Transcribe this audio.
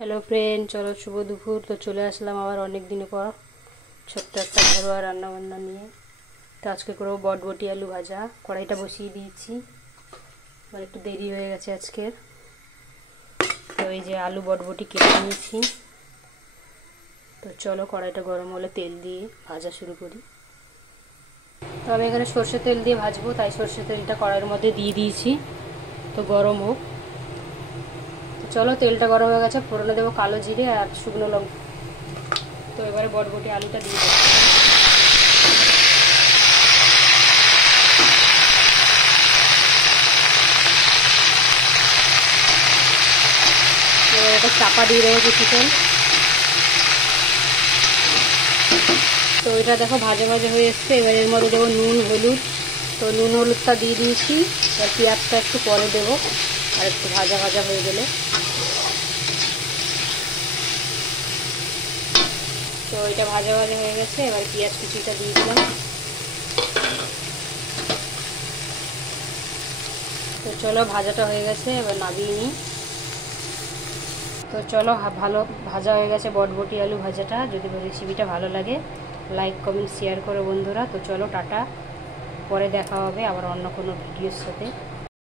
Hello friend, চলো শুভ দুপুর। তো চলে আসলাম আবার অনেক দিন পর ছোট্ট একটা ঘরোয়া রান্নাবান্না নিয়ে। তো আজকে করবো বটবটি আলু ভাজা। কড়াইটা বসিয়ে দিয়েছি, আমার একটু দেরি হয়ে গেছে আজকের। তো এই যে আলু বটবটি কেটে নিয়েছি। তো চলো কড়াইটা গরম হলে তেল দিয়ে ভাজা শুরু করি। তো আমি এখানে সর্ষে তেল দিয়ে ভাজবো, তাই সর্ষে তেলটা কড়াইয়ের মধ্যে দিয়ে দিয়েছি। তো গরম হোক। চলো তেলটা গরম হয়ে গেছে, ফোড়নে দেবো কালো জিরে আর শুকনো লঙ্কা। তো এবারে বটবটি আলুটা দিয়ে দেবো। এবার এটা চাপা দিয়ে দেবো কিছুক্ষণ। তো এটা দেখো ভাজা ভাজা হয়ে এসছে। এবার এর মধ্যে দেবো নুন হলুদ। তো নুন হলুদটা দিয়ে দিয়েছি। এবার পেঁয়াজটা একটু পরে দেবো, আর একটু ভাজা ভাজা হয়ে গেলে। তো এটা ভাজা ভাজা হয়ে গেছে, এবার পেঁয়াজ কুচিটা দিয়ে দিলাম। তো চলো ভাজাটা হয়ে গেছে, এবার নামিয়ে নিই। তো চলো ভালো ভাজা হয়ে গেছে বটবটি আলু ভাজাটা। যদি রেসিপিটা ভালো লাগে লাইক কমেন্ট শেয়ার করো বন্ধুরা। তো চলো টাটা, পরে দেখা হবে আবার অন্য কোনো ভিডিওর সাথে।